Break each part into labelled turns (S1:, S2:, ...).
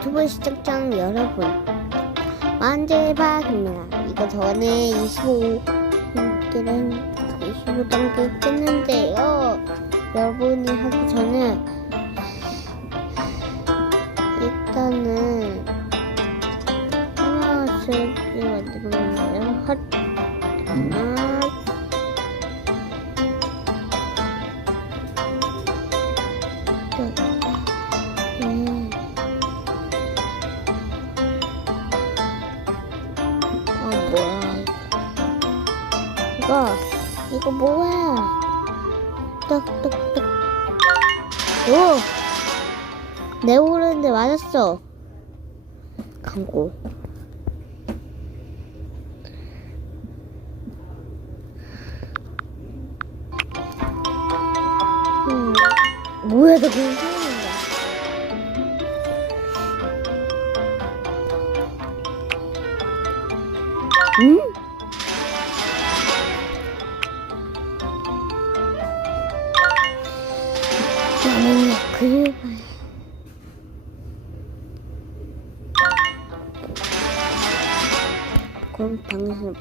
S1: 유튜브 시청자 여러분 만재박입니다. 이거 전에 25단계는 25단계 했는데요. 여러분이 하기 전에 일단은 하나씩 만들었나요? 핫 하나 이거 이거 뭐야? 떡떡떡 오내 오르는데 맞았어. 광고. 음 뭐야 나 그냥 생각난다 응? 봐야 그럼 당신을 봐.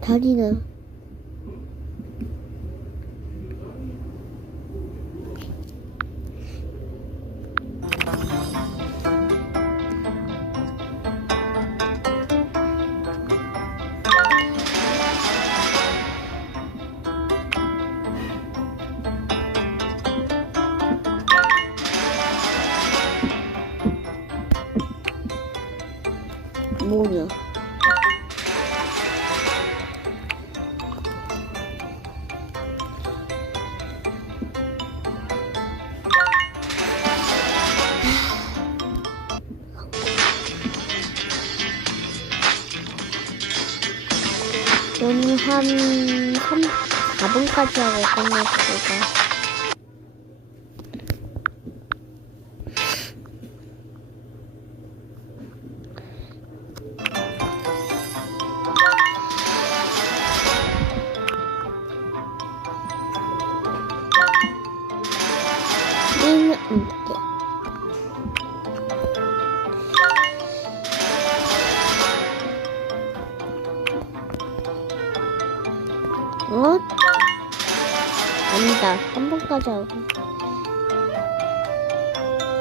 S1: 다리는 뭐냐? 오늘 한 3, 4분까지 하고 끝냈을까? 이는 함께 어? 아니다. 한 번까지 하고.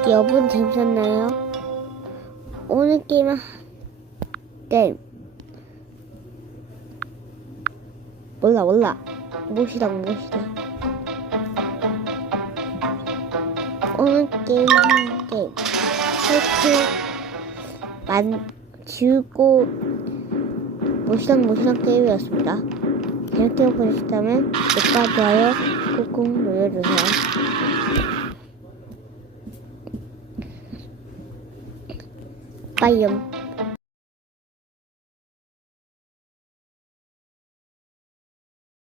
S1: 여분 재밌었나요? 오늘 게임은 게임. 몰라 몰라. 무엇이다 무엇이 오늘 게임 한 게임. 세트 만 지우고 무시당 무시당 게임이었습니다. 재밌게 보셨다면 구독과 좋아요 꾹꾹 눌러주세요. 빠이염.